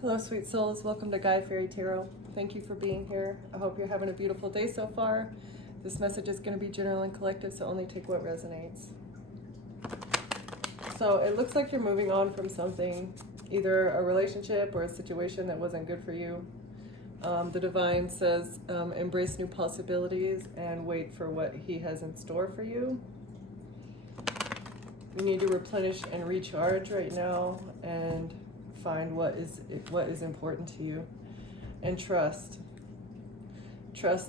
Hello, sweet souls. Welcome to Guy Fairy Tarot. Thank you for being here. I hope you're having a beautiful day so far. This message is going to be general and collective, so only take what resonates. So it looks like you're moving on from something, either a relationship or a situation that wasn't good for you. The divine says embrace new possibilities and wait for what he has in store for you. You need to replenish and recharge right now and find what is important to you, and trust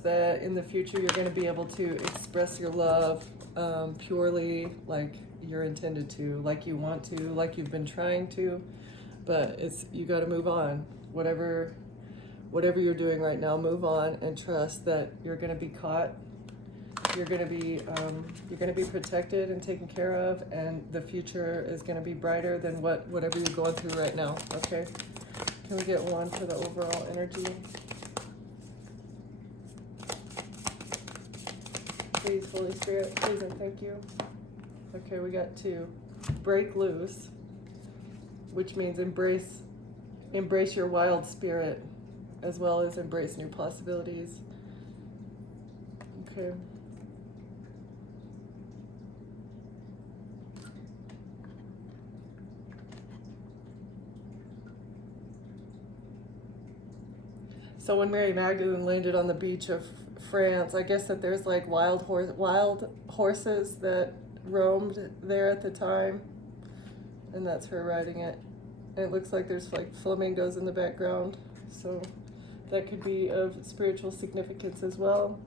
that in the future you're going to be able to express your love purely like you're intended to, like you want to, like you've been trying to, but you got to move on. Whatever you're doing right now, move on and trust that you're going to be caught. You're going to be protected and taken care of, and the future is going to be brighter than whatever you're going through right now. Okay, can we get one for the overall energy, please? Holy Spirit, please and thank you. Okay, we got two. Break loose, which means embrace your wild spirit, as well as embrace new possibilities. Okay. So when Mary Magdalene landed on the beach of France, I guess that there's like wild horses that roamed there at the time, and that's her riding it. And it looks like there's like flamingos in the background, so that could be of spiritual significance as well.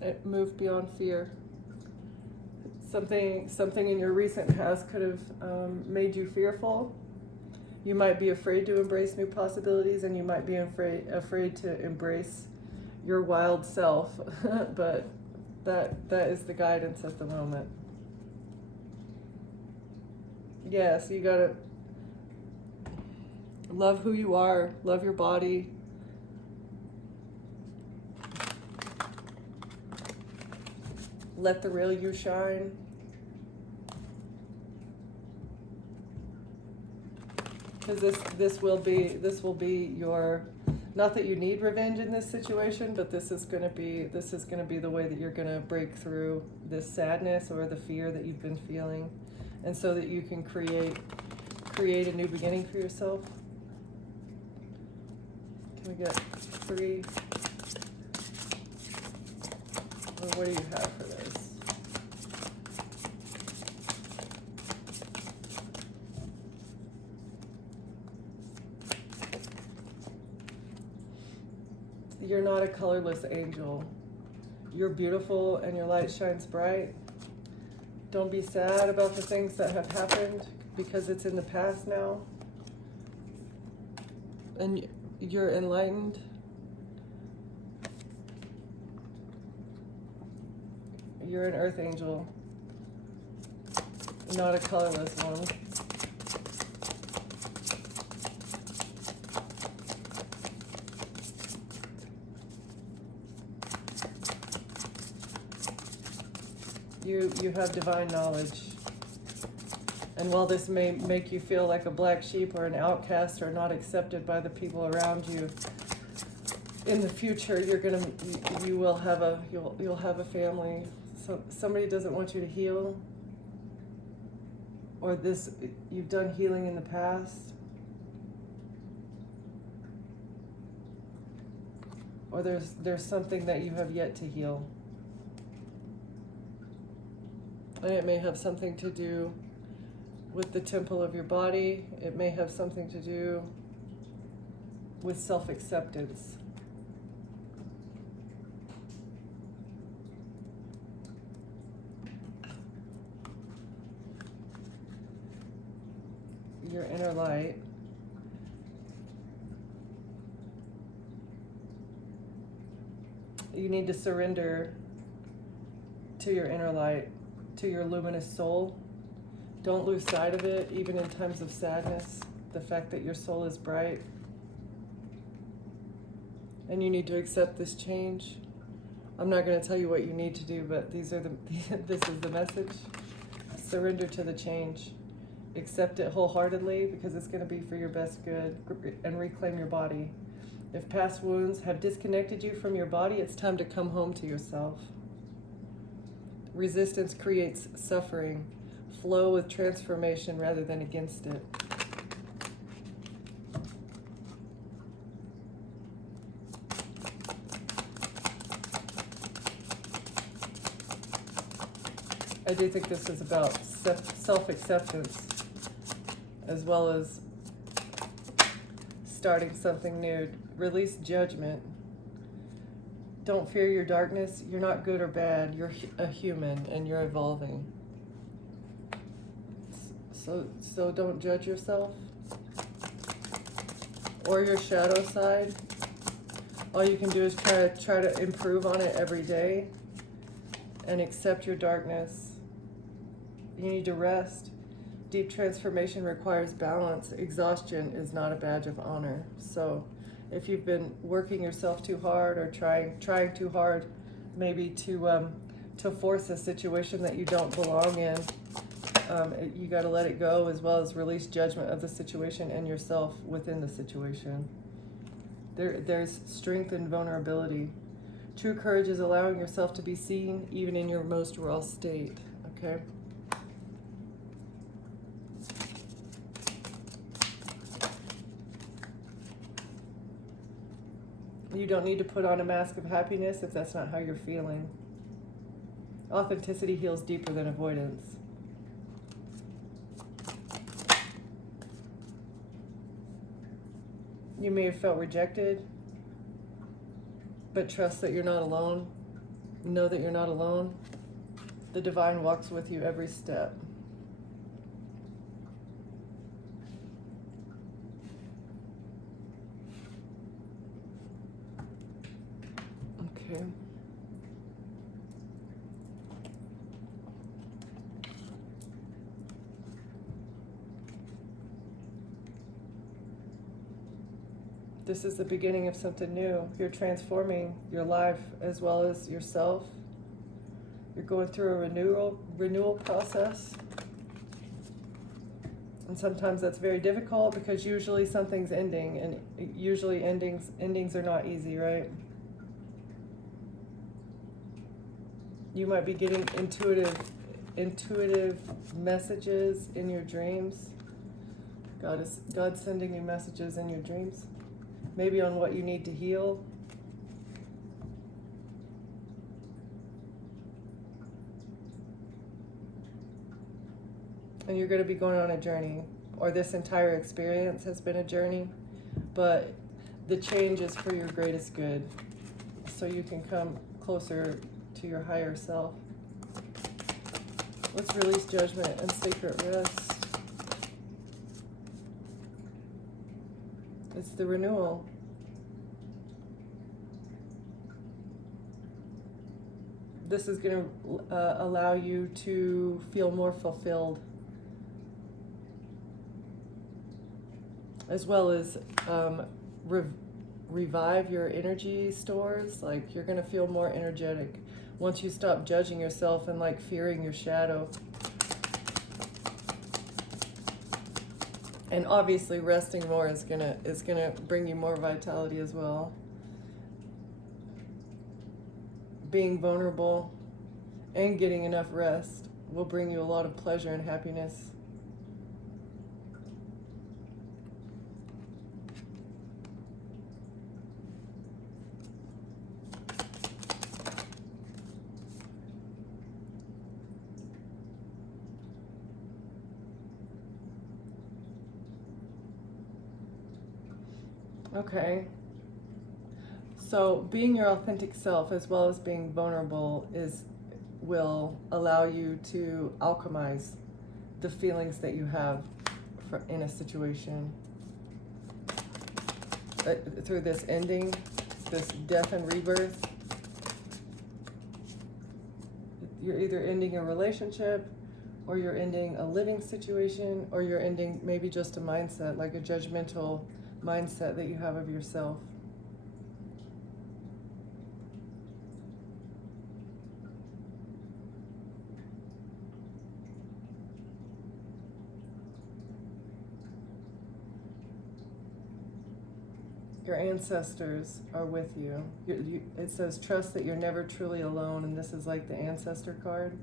It moved beyond fear. Something in your recent past could have made you fearful. You might be afraid to embrace new possibilities, and you might be afraid to embrace your wild self. But that is the guidance at the moment. Yes, you gotta love who you are, love your body. Let the real you shine. Because this will be your, not that you need revenge in this situation, but this is gonna be the way that you're gonna break through this sadness or the fear that you've been feeling, and so that you can create a new beginning for yourself. Can we get three? Or what do you have for this? You're not a colorless angel. You're beautiful and your light shines bright. Don't be sad about the things that have happened, because it's in the past now. And you're enlightened. You're an earth angel, not a colorless one. You have divine knowledge. And while this may make you feel like a black sheep or an outcast or not accepted by the people around you, in the future you'll have a family. So somebody doesn't want you to heal, or you've done healing in the past, or there's something that you have yet to heal. And it may have something to do with the temple of your body. It may have something to do with self-acceptance. Your inner light. You need to surrender to your inner light, to your luminous soul. Don't lose sight of it, even in times of sadness, the fact that your soul is bright. And you need to accept this change. I'm not going to tell you what you need to do, but these are the this is the message. Surrender to the change. Accept it wholeheartedly because it's going to be for your best good, and reclaim your body. If past wounds have disconnected you from your body, it's time to come home to yourself. Resistance creates suffering. Flow with transformation rather than against it. I do think this is about self-acceptance as well as starting something new. Release judgment. Don't fear your darkness. You're not good or bad. You're a human and you're evolving. So don't judge yourself or your shadow side. All you can do is try to improve on it every day and accept your darkness. You need to rest. Deep transformation requires balance. Exhaustion is not a badge of honor. So if you've been working yourself too hard or trying too hard maybe to force a situation that you don't belong in, you got to let it go, as well as release judgment of the situation and yourself within the situation. There's strength in vulnerability. True courage is allowing yourself to be seen even in your most raw state. Okay? You don't need to put on a mask of happiness if that's not how you're feeling. Authenticity heals deeper than avoidance. You may have felt rejected, but trust that you're not alone. Know that you're not alone. The divine walks with you every step. Okay. This is the beginning of something new. You're transforming your life as well as yourself. You're going through a renewal process. And sometimes that's very difficult because usually something's ending, and usually endings are not easy, right? You might be getting intuitive messages in your dreams. God's sending you messages in your dreams. Maybe on what you need to heal. And you're going to be going on a journey, or this entire experience has been a journey, but the change is for your greatest good, so you can come closer to your higher self. Let's release judgment and sacred rest. It's the renewal. This is going to allow you to feel more fulfilled, as well as revive your energy stores. Like, you're going to feel more energetic once you stop judging yourself and like fearing your shadow. And obviously resting more is gonna bring you more vitality as well. Being vulnerable and getting enough rest will bring you a lot of pleasure and happiness. Okay, so being your authentic self as well as being vulnerable will allow you to alchemize the feelings that you have in a situation. Through this ending, this death and rebirth, you're either ending a relationship, or you're ending a living situation, or you're ending maybe just a mindset, like a judgmental mindset that you have of yourself. Your ancestors are with you. It says trust that you're never truly alone, and this is like the ancestor card.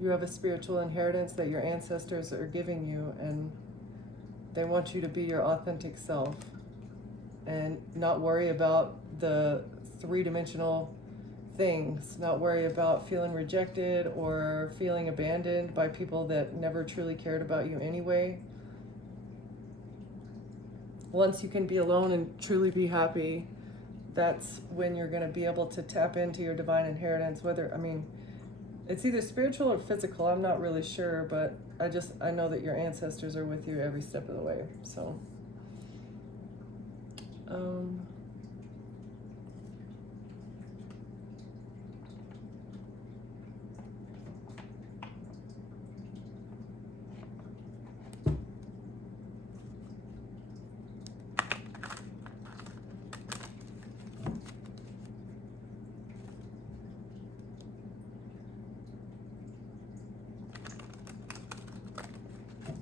You have a spiritual inheritance that your ancestors are giving you, and they want you to be your authentic self and not worry about the three-dimensional things, not worry about feeling rejected or feeling abandoned by people that never truly cared about you anyway. Once you can be alone and truly be happy, that's when you're going to be able to tap into your divine inheritance. It's either spiritual or physical, I'm not really sure, but I know that your ancestors are with you every step of the way. So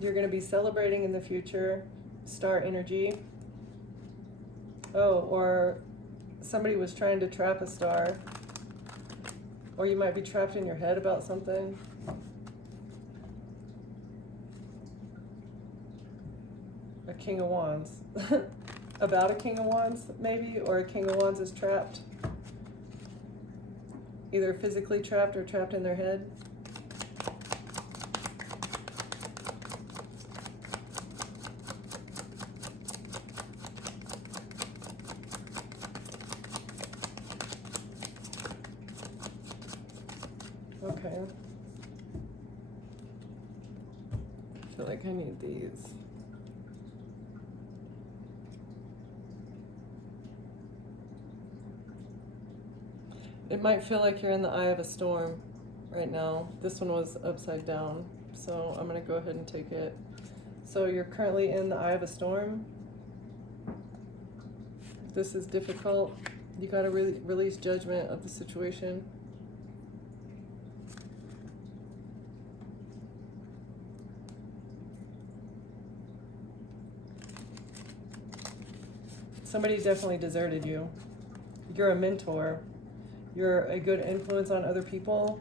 you're going to be celebrating in the future, star energy. Oh, or somebody was trying to trap a star. Or you might be trapped in your head about something. A King of Wands. About a King of Wands, maybe, or a King of Wands is trapped. Either physically trapped or trapped in their head. Okay. I feel like I need these. It might feel like you're in the eye of a storm right now. This one was upside down, so I'm going to go ahead and take it. So you're currently in the eye of a storm. This is difficult. You got to really release judgment of the situation. Somebody definitely deserted you. You're a mentor. You're a good influence on other people.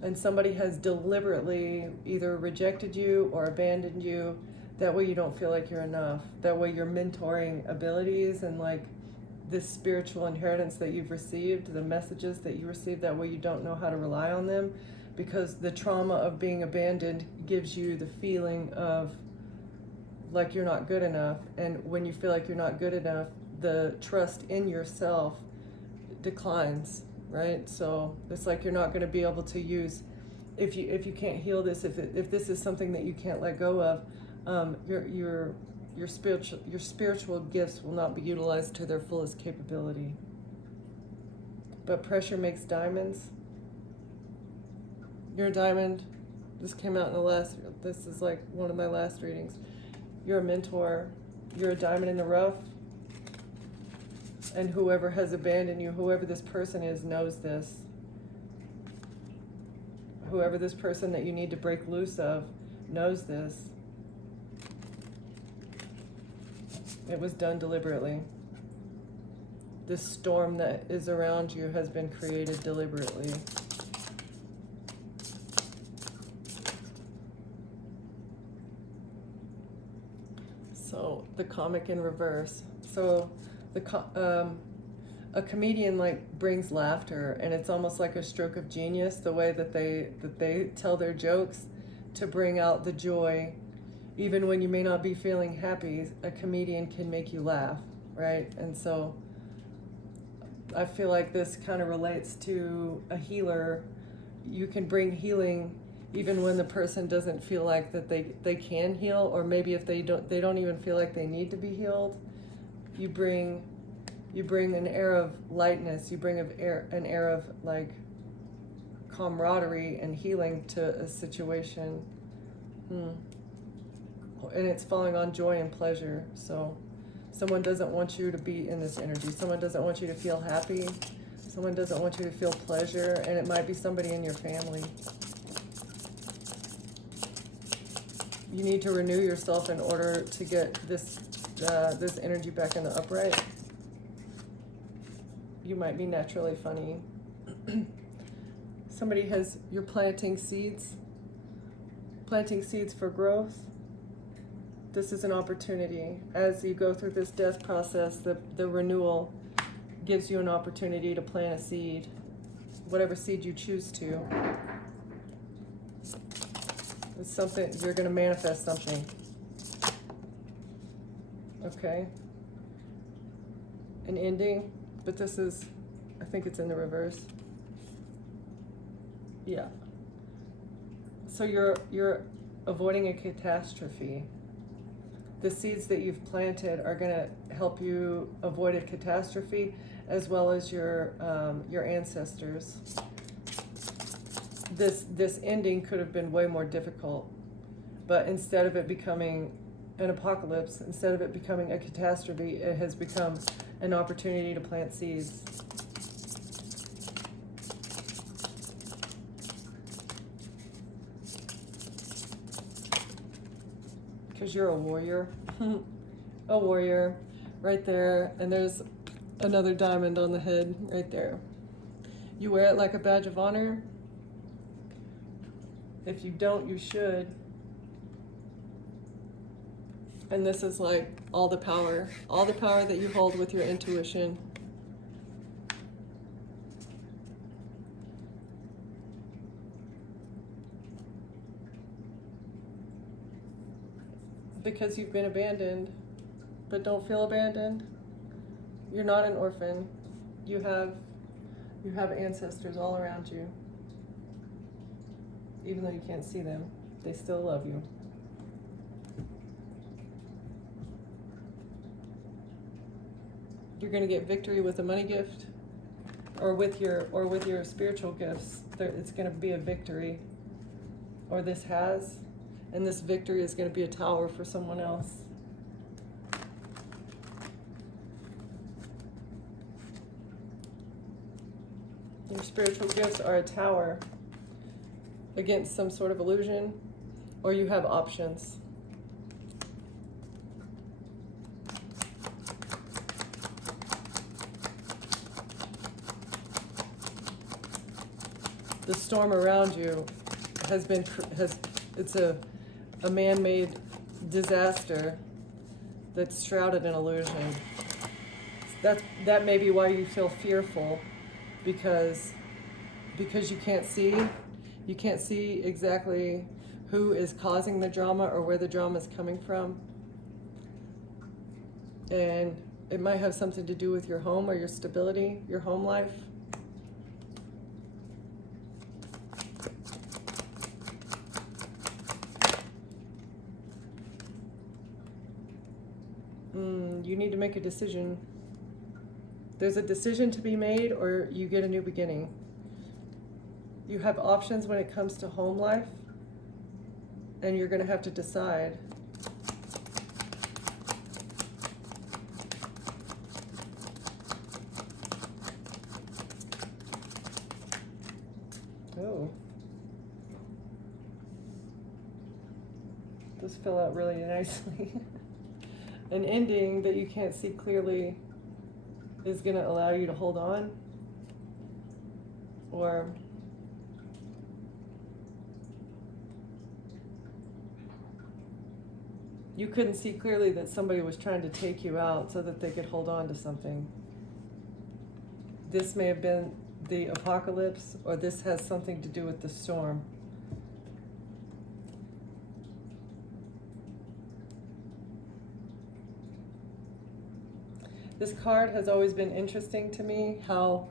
And somebody has deliberately either rejected you or abandoned you. That way you don't feel like you're enough. That way your mentoring abilities and like this spiritual inheritance that you've received, the messages that you received, that way you don't know how to rely on them. Because the trauma of being abandoned gives you the feeling of like you're not good enough, and when you feel like you're not good enough, the trust in yourself declines, right? So it's like you're not going to be able to use, if you can't heal this, if this is something that you can't let go of, your spiritual gifts will not be utilized to their fullest capability. But pressure makes diamonds. You're a diamond. This came out in this is like one of my last readings. You're a mentor, you're a diamond in the rough, and whoever has abandoned you, whoever this person is, knows this. Whoever this person that you need to break loose of knows this. It was done deliberately. This storm that is around you has been created deliberately. So the comic in reverse. So a comedian like brings laughter, and it's almost like a stroke of genius, the way that they tell their jokes to bring out the joy. Even when you may not be feeling happy, a comedian can make you laugh, right? And so I feel like this kind of relates to a healer. You can bring healing even when the person doesn't feel like that they can heal, or maybe if they don't even feel like they need to be healed. You bring an air of lightness, you bring an air of like camaraderie and healing to a situation. And it's falling on joy and pleasure. So someone doesn't want you to be in this energy. Someone doesn't want you to feel happy. Someone doesn't want you to feel pleasure, and it might be somebody in your family. You need to renew yourself in order to get this this energy back in the upright. You might be naturally funny. You're planting seeds for growth. This is an opportunity. As you go through this death process, the renewal gives you an opportunity to plant a seed, whatever seed you choose to. It's something, you're going to manifest something. Okay? An ending, but this is, I think it's in the reverse. Yeah. So you're avoiding a catastrophe. The seeds that you've planted are going to help you avoid a catastrophe, as well as your ancestors. This ending could have been way more difficult, but instead of it becoming an apocalypse, instead of it becoming a catastrophe, it has become an opportunity to plant seeds. Because you're a warrior. A warrior right there, and there's another diamond on the head right there. You wear it like a badge of honor. If you don't, you should. And this is like all the power that you hold with your intuition. Because you've been abandoned, but don't feel abandoned. You're not an orphan. You have ancestors all around you. Even though you can't see them, they still love you. You're going to get victory with a money gift, or with your spiritual gifts. It's going to be a victory, or this has. And this victory is going to be a tower for someone else. Your spiritual gifts are a tower against some sort of illusion, or you have options. The storm around you it's a man-made disaster that's shrouded in illusion. That may be why you feel fearful, because you can't see exactly who is causing the drama or where the drama is coming from. And it might have something to do with your home or your stability, your home life. You need to make a decision. There's a decision to be made, or you get a new beginning. You have options when it comes to home life, and you're going to have to decide. Oh. This fell out really nicely. An ending that you can't see clearly is going to allow you to hold on, or you couldn't see clearly that somebody was trying to take you out so that they could hold on to something. This may have been the apocalypse, or this has something to do with the storm. This card has always been interesting to me, how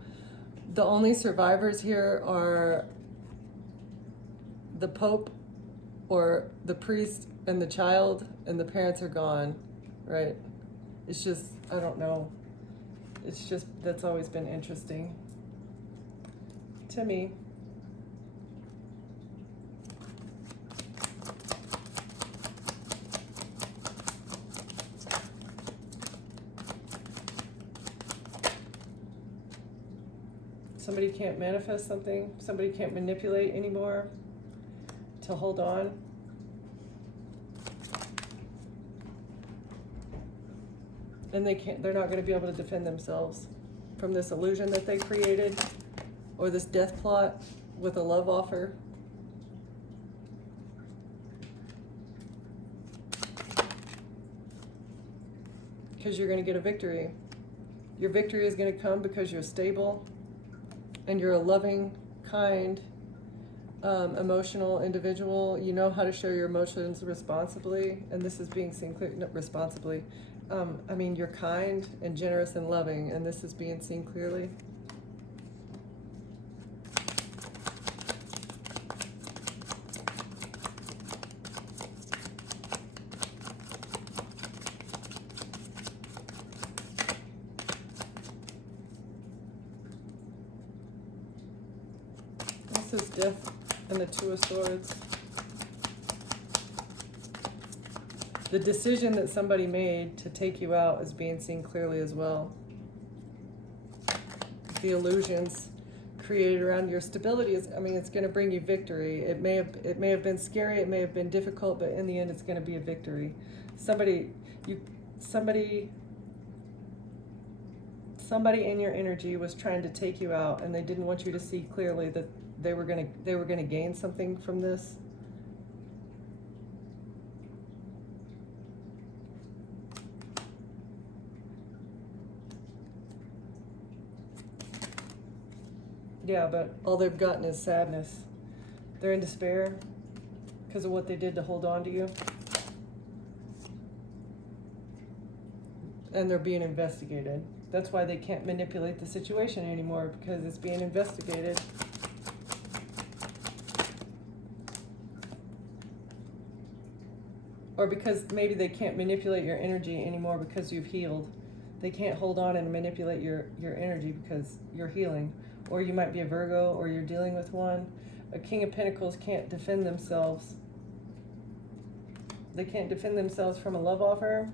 the only survivors here are the Pope or the priest and the child, and the parents are gone, right? It's just, I don't know. It's just, that's always been interesting to me. Somebody can't manifest something. Somebody can't manipulate anymore to hold on. And they're not going to be able to defend themselves from this illusion that they created, or this death plot with a love offer. Because you're going to get a victory. Your victory is going to come because you're stable and you're a loving, kind, emotional individual. You know how to show your emotions responsibly, and this is being seen clearly. No, responsibly. I mean, you're kind and generous and loving, and this is being seen clearly. This is Death and the Two of Swords. The decision that somebody made to take you out is being seen clearly as well. The illusions created around your stability is, I mean, it's going to bring you victory. It may have been scary, it may have been difficult, but in the end, it's going to be a victory. Somebody in your energy was trying to take you out, and they didn't want you to see clearly that they were going to gain something from this. Yeah, but all they've gotten is sadness. They're in despair because of what they did to hold on to you. And they're being investigated. That's why they can't manipulate the situation anymore, because it's being investigated. Or because maybe they can't manipulate your energy anymore because you've healed. They can't hold on and manipulate your energy because you're healing. Or you might be a Virgo, or you're dealing with one. A King of Pentacles can't defend themselves. They can't defend themselves from a love offer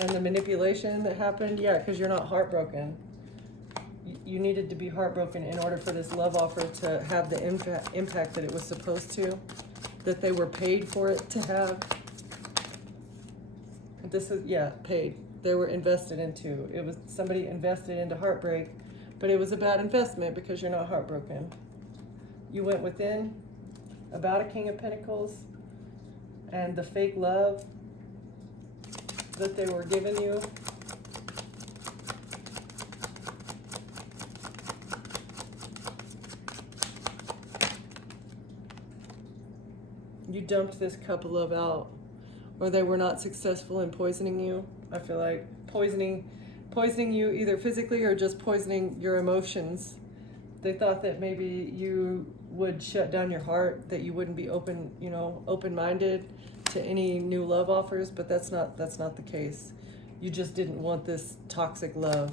and the manipulation that happened. Yeah, because you're not heartbroken. You needed to be heartbroken in order for this love offer to have the impact that it was supposed to, that they were paid for it to have. This is, yeah, paid. They were invested into. It was somebody invested into heartbreak. But it was a bad investment because you're not heartbroken. You went within about a King of Pentacles and the fake love that they were giving you. You dumped this cup of love out, or they were not successful in poisoning you. I feel like poisoning you either physically or just poisoning your emotions. They thought that maybe you would shut down your heart, that you wouldn't be open-minded to any new love offers, but that's not the case. You just didn't want this toxic love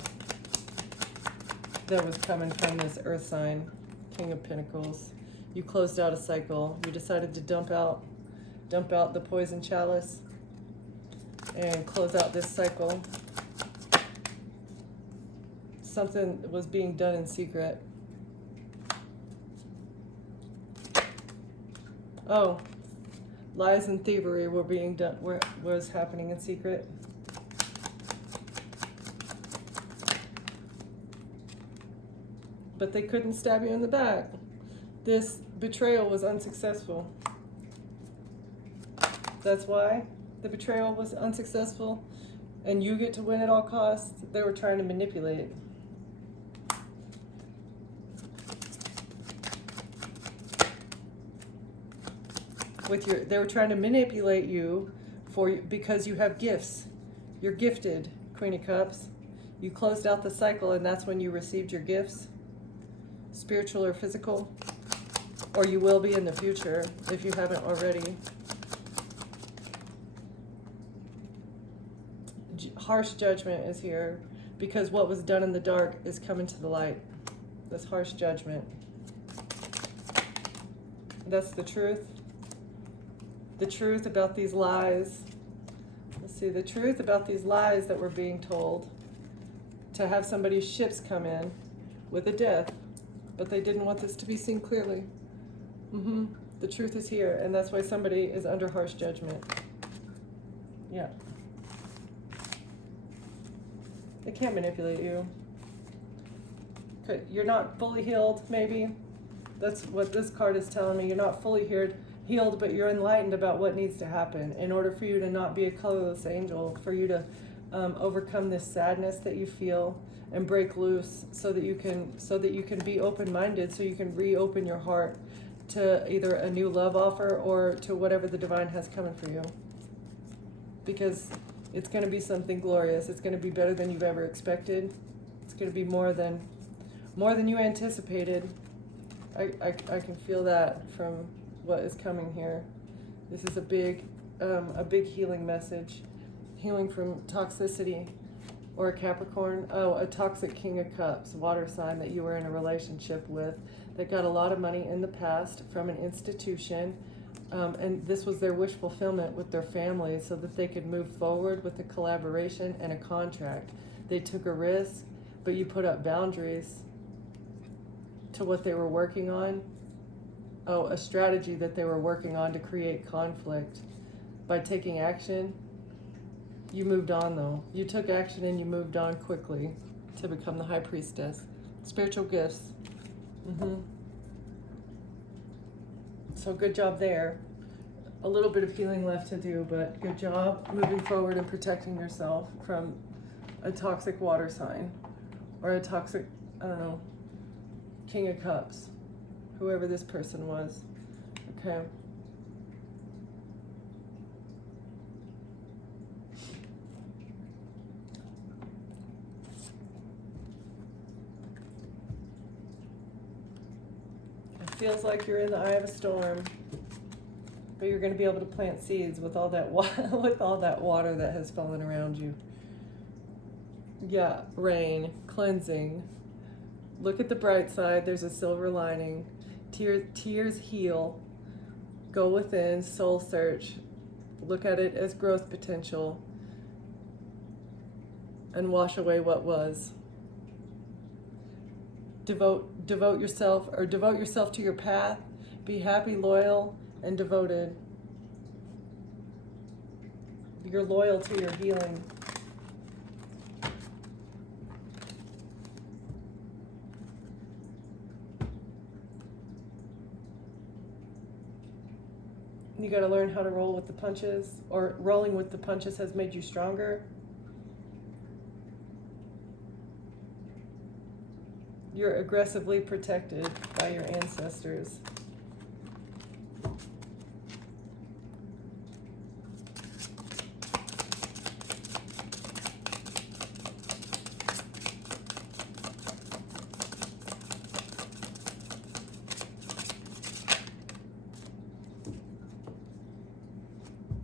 that was coming from this earth sign, King of Pentacles. You closed out a cycle. You decided to dump out the poison chalice and close out this cycle. Something was being done in secret. Oh, lies and thievery were being done, was happening in secret. But they couldn't stab you in the back. This betrayal was unsuccessful. That's why the betrayal was unsuccessful, and you get to win at all costs. They were trying to manipulate. They were trying to manipulate you because you have gifts. You're gifted, Queen of Cups. You closed out the cycle, and that's when you received your gifts, spiritual or physical, or you will be in the future if you haven't already. Harsh judgment is here because what was done in the dark is coming to the light. This harsh judgment. That's the truth. The truth about these lies. Let's see, the truth about these lies that were being told, to have somebody's ships come in with a death, but they didn't want this to be seen clearly. The truth is here, and that's why somebody is under harsh judgment. Yeah. They can't manipulate you. You're not fully healed, maybe. That's what this card is telling me. You're not fully healed, but you're enlightened about what needs to happen in order for you to not be a colorless angel, for you to overcome this sadness that you feel and break loose, so that you can be open-minded, so you can reopen your heart to either a new love offer or to whatever the divine has coming for you. Because it's going to be something glorious. It's going to be better than you've ever expected. It's going to be more than you anticipated. I can feel that from what is coming here. This is a big healing message. Healing from toxicity, or a Capricorn. Oh, a toxic King of Cups, water sign that you were in a relationship with that got a lot of money in the past from an institution. And this was their wish fulfillment with their family so that they could move forward with a collaboration and a contract. They took a risk, but you put up boundaries to what they were working on. Oh, a strategy that they were working on to create conflict. By taking action, you moved on though. You took action and you moved on quickly to become the High Priestess. Spiritual gifts. So good job there. A little bit of healing left to do, but good job moving forward and protecting yourself from a toxic water sign or a toxic, I don't know, King of Cups, whoever this person was. Okay. Feels like you're in the eye of a storm, but you're going to be able to plant seeds with all that with all that water that has fallen around you. Yeah, rain, cleansing. Look at the bright side. There's a silver lining. Tears heal. Go within, soul search. Look at it as growth potential, and wash away what was. Devote yourself to your path. Be happy, loyal, and devoted. You're loyal to your healing. You got to learn how to roll with the punches, or rolling with the punches has made you stronger. You're aggressively protected by your ancestors.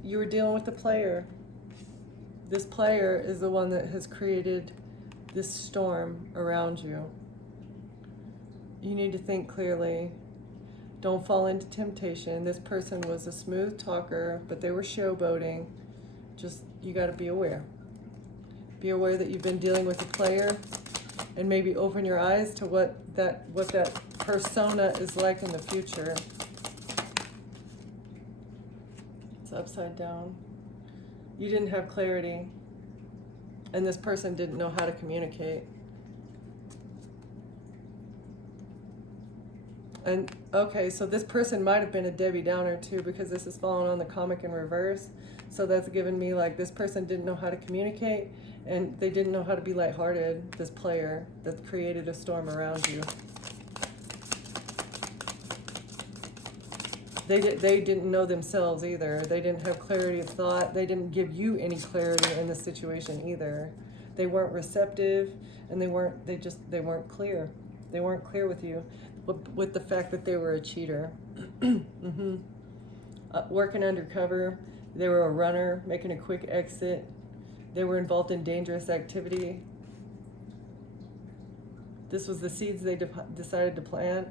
You were dealing with the player. This player is the one that has created this storm around you. You need to think clearly. Don't fall into temptation. This person was a smooth talker, but they were showboating. Just, you got to be aware. Be aware that you've been dealing with a player, and maybe open your eyes to what that persona is like in the future. It's upside down. You didn't have clarity, and this person didn't know how to communicate. And okay, so this person might have been a Debbie Downer too, because this is falling on the comic in reverse. So that's given me like this person didn't know how to communicate, and they didn't know how to be lighthearted, this player that created a storm around you. They didn't know themselves either. They didn't have clarity of thought. They didn't give you any clarity in the situation either. They weren't receptive, and they weren't clear. They weren't clear with you, with the fact that they were a cheater. Working undercover, they were a runner, making a quick exit. They were involved in dangerous activity. This was the seeds they decided to plant.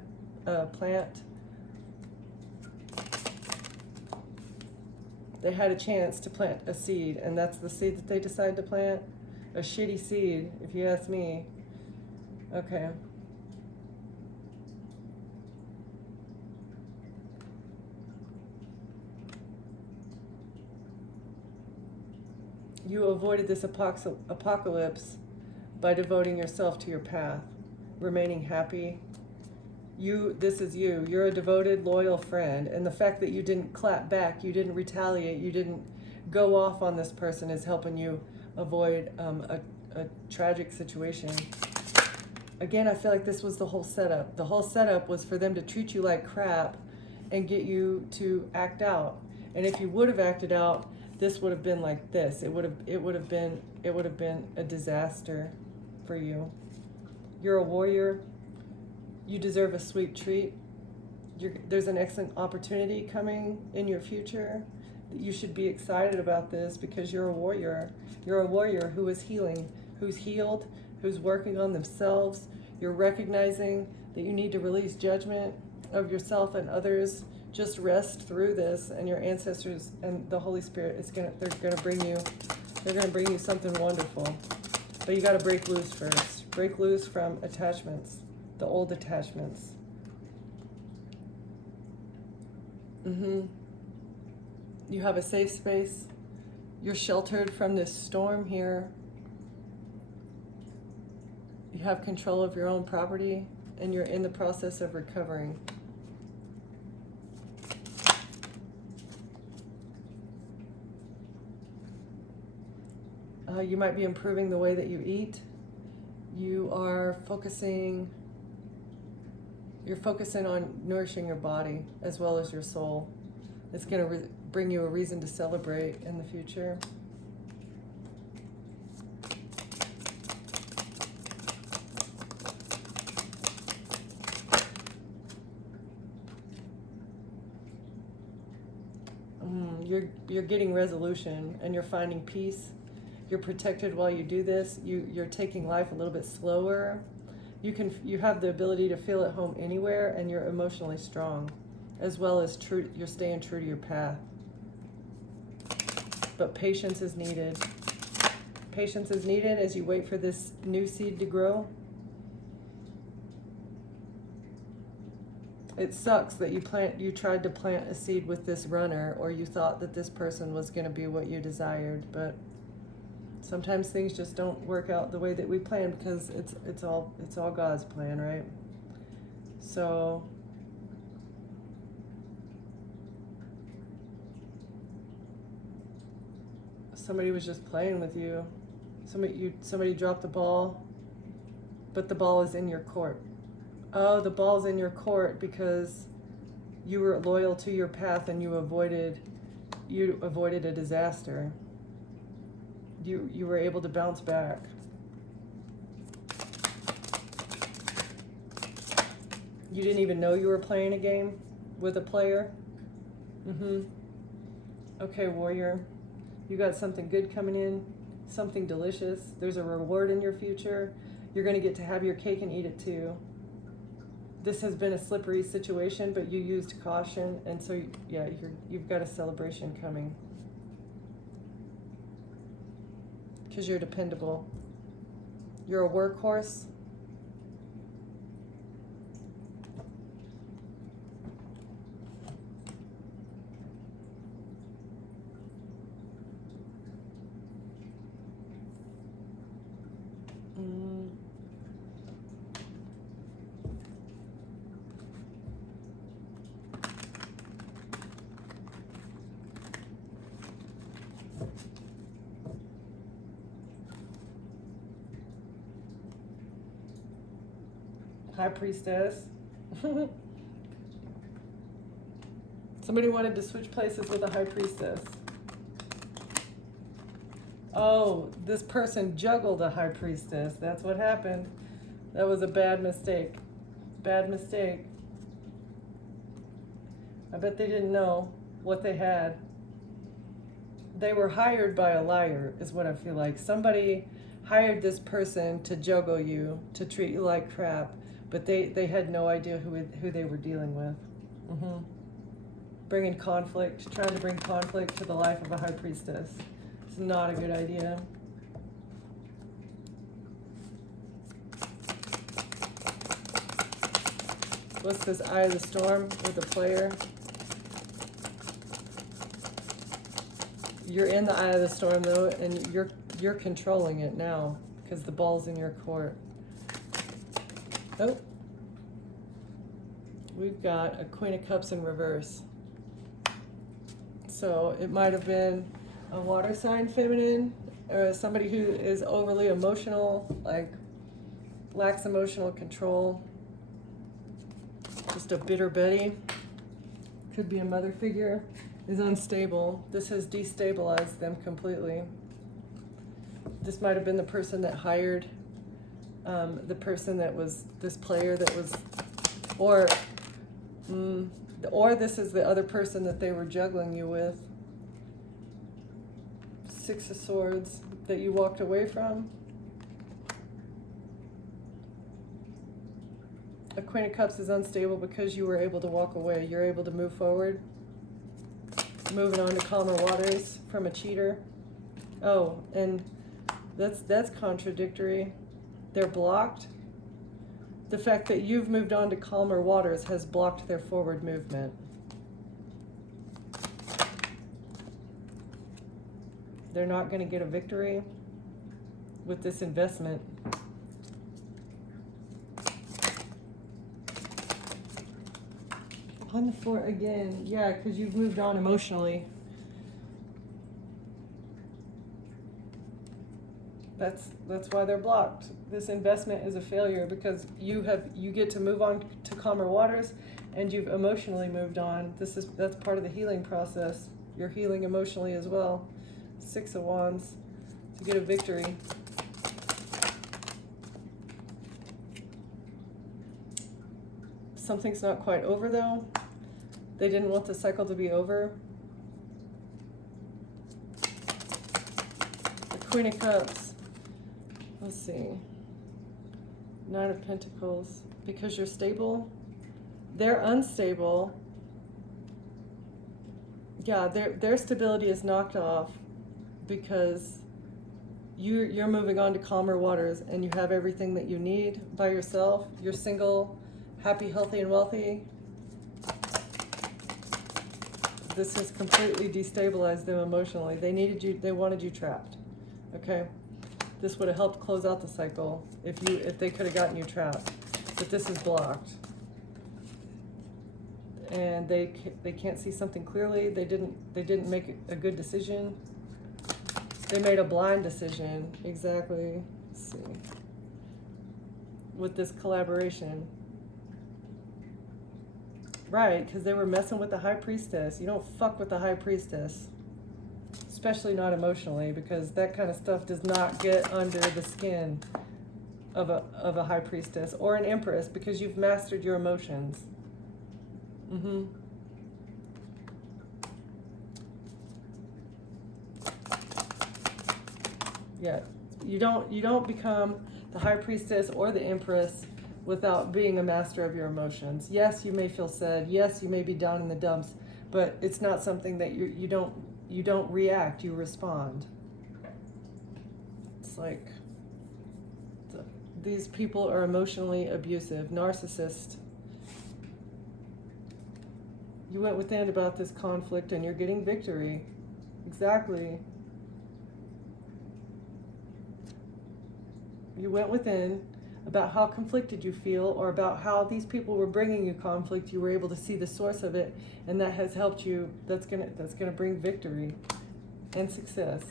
They had a chance to plant a seed, and that's the seed that they decided to plant. A shitty seed, if you ask me. Okay. You avoided this apocalypse by devoting yourself to your path, remaining happy. This is you. You're a devoted, loyal friend. And the fact that you didn't clap back, you didn't retaliate, you didn't go off on this person is helping you avoid a tragic situation. Again, I feel like this was the whole setup. The whole setup was for them to treat you like crap and get you to act out. And if you would have acted out, this would have been like this. It would have been a disaster for you. You're a warrior. You deserve a sweet treat. There's an excellent opportunity coming in your future. You should be excited about this because you're a warrior. You're a warrior who is healing, who's healed, who's working on themselves. You're recognizing that you need to release judgment of yourself and others. Just rest through this, and your ancestors and the Holy Spirit they're gonna bring you something wonderful. But you gotta break loose first. Break loose from attachments, the old attachments. You have a safe space. You're sheltered from this storm here. You have control of your own property, and you're in the process of recovering. You might be improving the way that you eat. You're focusing on nourishing your body as well as your soul. It's going to bring you a reason to celebrate in the future. You're getting resolution and you're finding peace. You're protected while you do this. You're taking life a little bit slower. You have the ability to feel at home anywhere, and you're emotionally strong, as well as you're staying true to your path. But patience is needed. Patience is needed as you wait for this new seed to grow. It sucks that you tried to plant a seed with this runner, or you thought that this person was going to be what you desired, but sometimes things just don't work out the way that we planned because it's all God's plan, right? So somebody was just playing with you. Somebody dropped the ball, but the ball is in your court. Oh, the ball's in your court because you were loyal to your path and you avoided a disaster. You were able to bounce back. You didn't even know you were playing a game with a player. Okay, warrior. You got something good coming in, something delicious. There's a reward in your future. You're going to get to have your cake and eat it too. This has been a slippery situation, but you used caution, and so yeah, you've got a celebration coming. Because you're dependable. You're a workhorse. High priestess. Somebody wanted to switch places with a high priestess. Oh, this person juggled a high priestess. That's what happened. That was a bad mistake. Bad mistake. I bet they didn't know what they had. They were hired by a liar, is what I feel like. Somebody hired this person to juggle you, to treat you like crap. But they had no idea who they were dealing with. Bringing conflict, trying to bring conflict to the life of a high priestess. It's not a good idea. What's this eye of the storm with the player? You're in the eye of the storm though, and you're controlling it now because the ball's in your court. Oh. We've got a Queen of Cups in reverse. So it might have been a water sign feminine, or somebody who is overly emotional, like lacks emotional control. Just a bitter Betty. Could be a mother figure. Is unstable. This has destabilized them completely. This might have been the person that hired the person that was this player that was, or this is the other person that they were juggling you with. Six of Swords that you walked away from. A Queen of Cups is unstable because you were able to walk away. You're able to move forward. Moving on to calmer waters from a cheater. Oh, and that's contradictory. They're blocked. The fact that you've moved on to calmer waters has blocked their forward movement. They're not going to get a victory with this investment. On the floor again, yeah, because you've moved on emotionally. That's why they're blocked. This investment is a failure because you get to move on to calmer waters, and you've emotionally moved on. That's part of the healing process. You're healing emotionally as well. Six of Wands to get a victory. Something's not quite over though. They didn't want the cycle to be over. The Queen of Cups. Let's see. Nine of Pentacles. Because you're stable. They're unstable. Yeah, their stability is knocked off because you're moving on to calmer waters and you have everything that you need by yourself. You're single, happy, healthy, and wealthy. This has completely destabilized them emotionally. They needed you, they wanted you trapped. Okay? This would have helped close out the cycle if they could have gotten you trapped. But this is blocked. And they can't see something clearly. They didn't make a good decision. They made a blind decision. Exactly. Let's see. With this collaboration. Right, because they were messing with the High Priestess. You don't fuck with the High Priestess. Especially not emotionally, because that kind of stuff does not get under the skin of a High Priestess or an Empress, because you've mastered your emotions. Yeah, you don't become the High Priestess or the Empress without being a master of your emotions. Yes, you may feel sad. Yes, you may be down in the dumps, but it's not something that you don't react. You respond. It's like these people are emotionally abusive, narcissist. You went within about this conflict and you're getting victory. Exactly. You went within about how conflicted you feel, or about how these people were bringing you conflict. You were able to see the source of it, and that has helped you. That's gonna bring victory and success.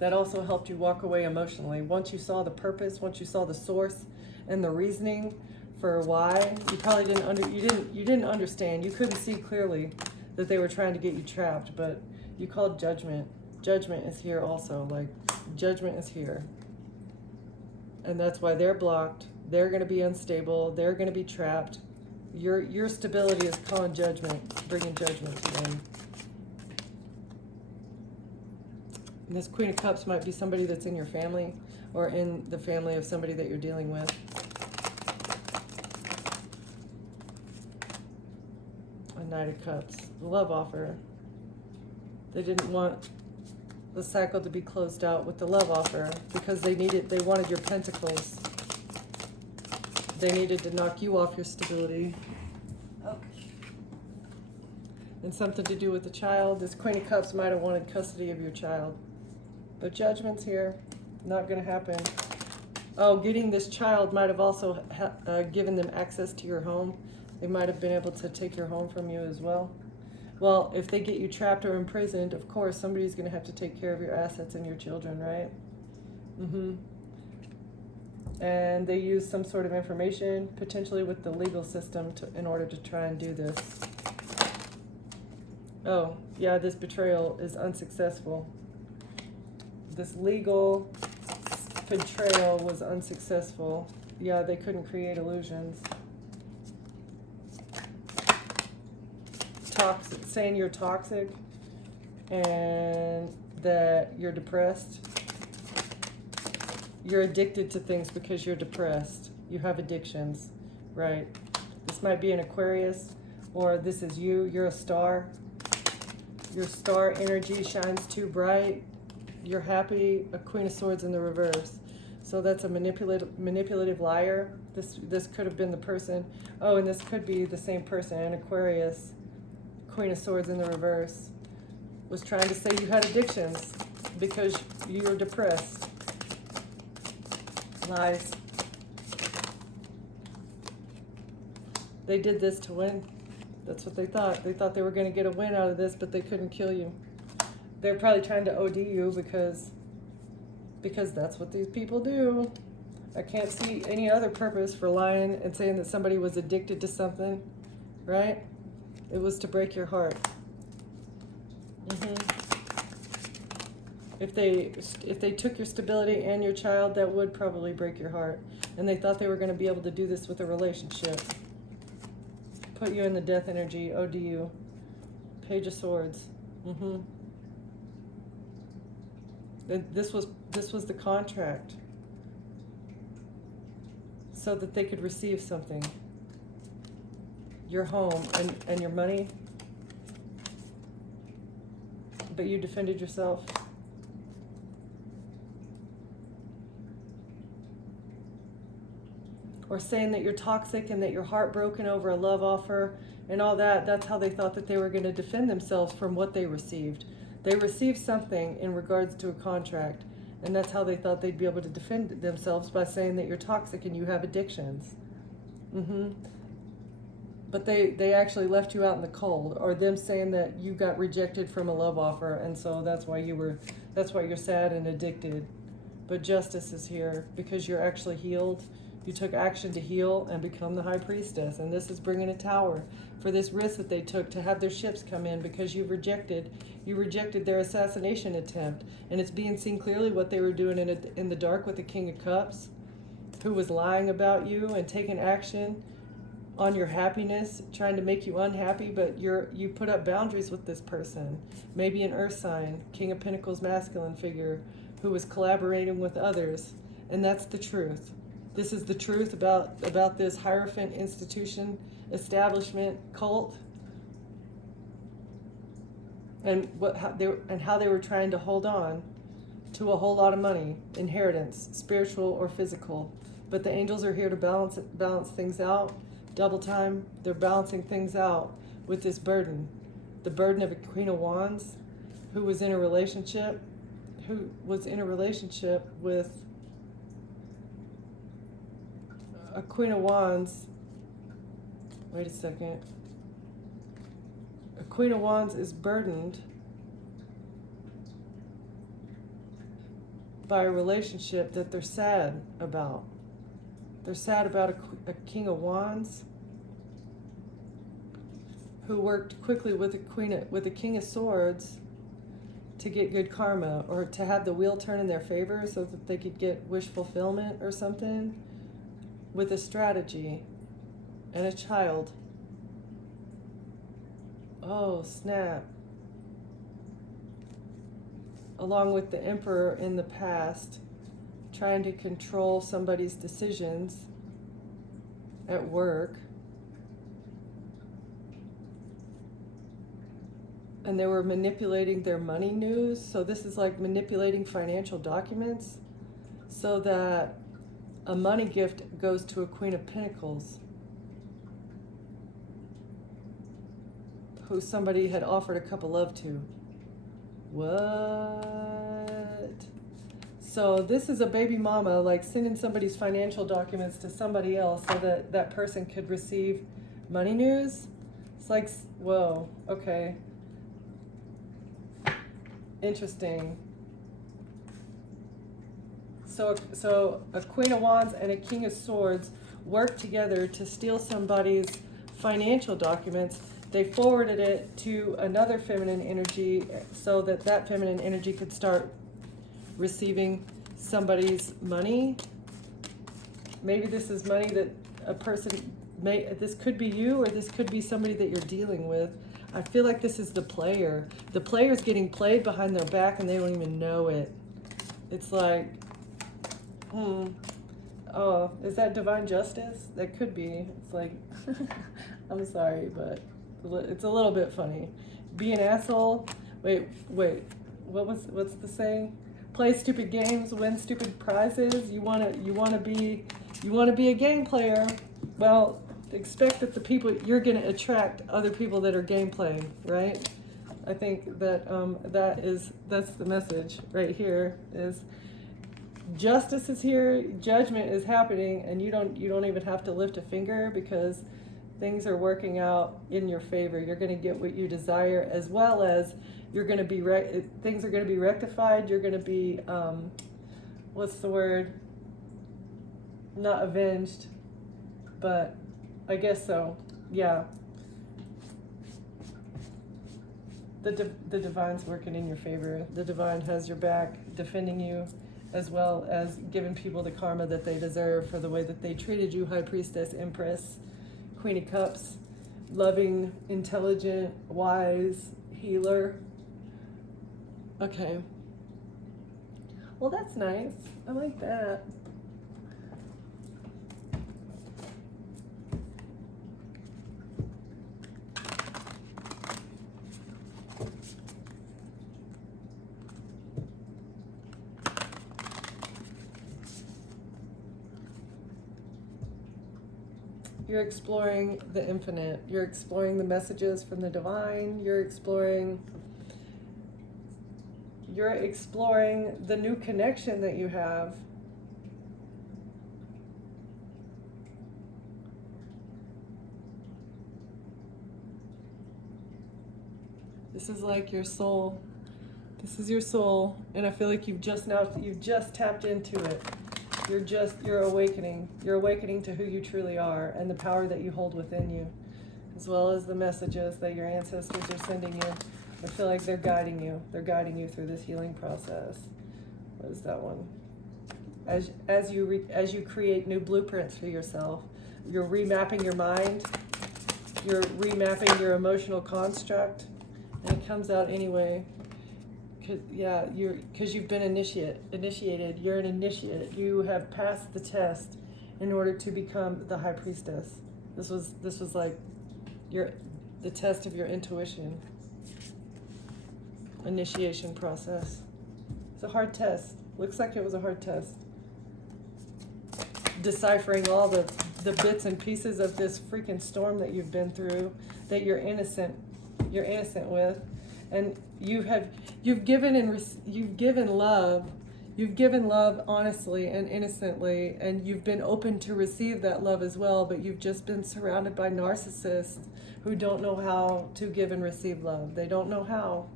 That also helped you walk away emotionally. Once you saw the purpose, once you saw the source and the reasoning for why, you probably didn't understand. You couldn't see clearly that they were trying to get you trapped, but you called judgment. Judgment is here also. Like, judgment is here. And that's why they're blocked. They're going to be unstable. They're going to be trapped. Your stability is calling judgment, bringing judgment to them. And this Queen of Cups might be somebody that's in your family or in the family of somebody that you're dealing with. A Knight of Cups. Love offer. They didn't want the cycle to be closed out with the love offer because they wanted your pentacles. They needed to knock you off your stability. Okay. And something to do with the child. This Queen of Cups might have wanted custody of your child. But Judgment's here. Not going to happen. Oh, getting this child might have also given them access to your home. They might have been able to take your home from you as well. Well, if they get you trapped or imprisoned, of course, somebody's going to have to take care of your assets and your children, right? And they use some sort of information, potentially with the legal system, in order to try and do this. Oh, yeah, this betrayal is unsuccessful. This legal betrayal was unsuccessful. Yeah, they couldn't create illusions. Toxic, saying you're toxic and that you're depressed. You're addicted to things because you're depressed. You have addictions, right? This might be an Aquarius, or this is you. You're a star. Your star energy shines too bright. You're happy. A Queen of Swords in the reverse. So that's a manipulative liar. This could have been the person. Oh, and this could be the same person, an Aquarius. Queen of Swords in the reverse. Was trying to say you had addictions because you were depressed. Lies. They did this to win. That's what they thought. They thought they were going to get a win out of this, but they couldn't kill you. They're probably trying to OD you because that's what these people do. I can't see any other purpose for lying and saying that somebody was addicted to something, right? It was to break your heart. If they took your stability and your child, that would probably break your heart. And they thought they were going to be able to do this with a relationship. Put you in the death energy, OD you. Page of Swords. This was the contract. So that they could receive something. Your home and your money. But you defended yourself. Or saying that you're toxic and that you're heartbroken over a love offer and all that. That's how they thought that they were going to defend themselves from what they received. They received something in regards to a contract, and that's how they thought they'd be able to defend themselves, by saying that you're toxic and you have addictions. But they actually left you out in the cold, or them saying that you got rejected from a love offer, and so that's why you're sad and addicted. But justice is here because you're actually healed. You took action to heal and become the High Priestess. And this is bringing a Tower for this risk that they took to have their ships come in, because you rejected their assassination attempt. And it's being seen clearly what they were doing in the dark with the King of Cups, who was lying about you and taking action on your happiness, trying to make you unhappy, but you put up boundaries with this person. Maybe an Earth sign, King of Pentacles masculine figure, who was collaborating with others. And that's the truth. This is the truth about this Hierophant institution, establishment, cult, and how they were trying to hold on to a whole lot of money, inheritance, spiritual or physical. But the angels are here to balance things out. Double time, they're balancing things out with this burden, the burden of a Queen of Wands, who was in a relationship with a Queen of Wands. Wait a second. A Queen of Wands is burdened by a relationship that they're sad about. They're sad about a King of Wands who worked quickly with a King of Swords to get good karma, or to have the wheel turn in their favor so that they could get wish fulfillment or something, with a strategy and a child. Oh, snap. Along with the Emperor in the past, trying to control somebody's decisions at work. And they were manipulating their money news. So this is like manipulating financial documents so that a money gift goes to a Queen of Pentacles, who somebody had offered a cup of love to. What? What? So this is a baby mama, like sending somebody's financial documents to somebody else so that that person could receive money news. It's like, whoa, okay. Interesting. So a Queen of Wands and a King of Swords work together to steal somebody's financial documents. They forwarded it to another feminine energy so that that feminine energy could start receiving somebody's money. Maybe this is money that a person this could be you, or this could be somebody that you're dealing with. I feel like this is the player. The player's getting played behind their back and they don't even know it. It's like, oh, is that divine justice? That could be. It's like, I'm sorry, but it's a little bit funny. Be an asshole. Wait. What's the saying? Play stupid games, win stupid prizes. You wanna be a game player. Well, expect that the people you're gonna attract other people that are game playing, right? I think that that's the message right here is justice is here, judgment is happening, and you don't even have to lift a finger because things are working out in your favor. You're going to get what you desire, as well as you're going to be things are going to be rectified. You're going to be what's the word? Not avenged, but I guess so. Yeah. The divine's working in your favor. The divine has your back, defending you, as well as giving people the karma that they deserve for the way that they treated you, High Priestess, Empress, Queen of Cups, loving, intelligent, wise, healer. Okay. Well, that's nice. I like that. You're exploring the infinite. You're exploring the messages from the divine. You're exploring the new connection that you have. This is like your soul. This is your soul, and I feel like you've just tapped into it. You're awakening. You're awakening to who you truly are and the power that you hold within you, as well as the messages that your ancestors are sending you. I feel like they're guiding you. They're guiding you through this healing process. What is that one? As you create new blueprints for yourself, you're remapping your mind. You're remapping your emotional construct, and it comes out anyway. Because you've been initiated. You're an initiate. You have passed the test in order to become the High Priestess. This was like the test of your intuition. Initiation process. It's a hard test. Looks like it was a hard test. Deciphering all the bits and pieces of this freaking storm that you've been through, that you're innocent with. And you've given love honestly and innocently, and you've been open to receive that love as well, but you've just been surrounded by narcissists who don't know how to give and receive love. They don't know how.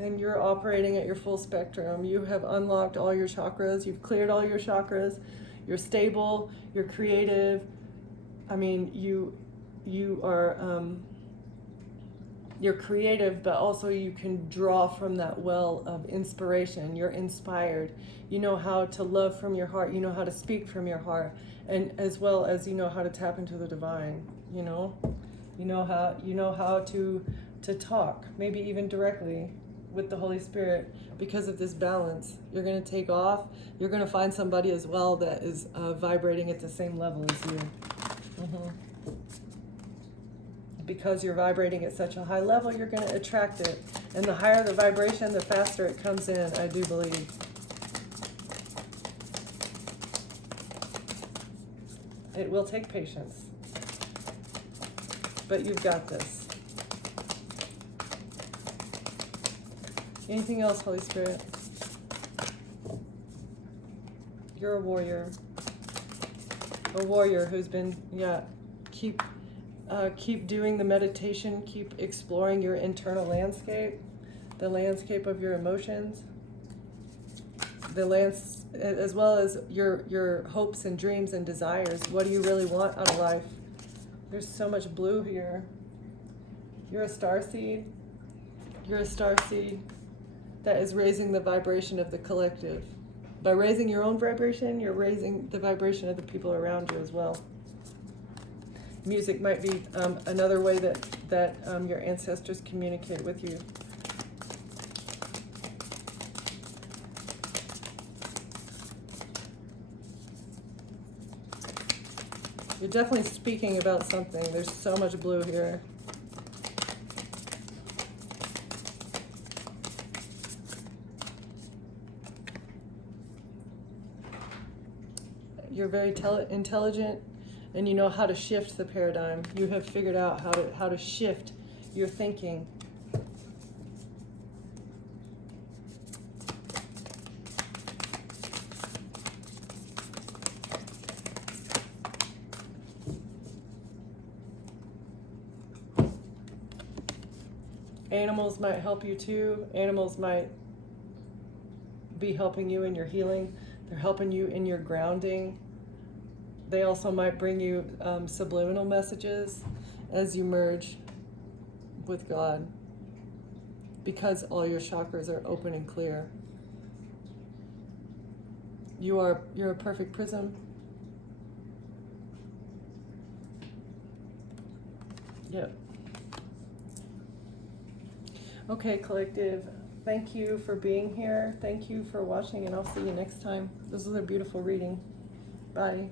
And you're operating at your full spectrum. You have unlocked all your chakras. You've cleared all your chakras. You're stable. You're creative. I mean, you are you're creative, but also you can draw from that well of inspiration. You're inspired. You know how to love from your heart. You know how to speak from your heart, and as well as you know how to tap into the divine. You know how to talk, maybe even directly with the Holy Spirit. Because of this balance, you're going to take off. You're going to find somebody as well that is vibrating at the same level as you. Because you're vibrating at such a high level, you're going to attract it. And the higher the vibration, the faster it comes in, I do believe. It will take patience. But you've got this. Anything else, Holy Spirit? You're a warrior. A warrior who's been, keep doing the meditation, keep exploring your internal landscape, the landscape of your emotions, as well as your hopes and dreams and desires. What do you really want out of life? There's so much blue here. You're a starseed. You're a starseed that is raising the vibration of the collective. By raising your own vibration, you're raising the vibration of the people around you as well. Music might be another way that your ancestors communicate with you. You're definitely speaking about something. There's so much blue here. You're very intelligent, and you know how to shift the paradigm. You have figured out how to shift your thinking. Animals might help you too. Animals might be helping you in your healing. They're helping you in your grounding. They also might bring you subliminal messages as you merge with God, because all your chakras are open and clear. You're a perfect prism. Yep. Okay, collective. Thank you for being here. Thank you for watching, and I'll see you next time. This was a beautiful reading. Bye.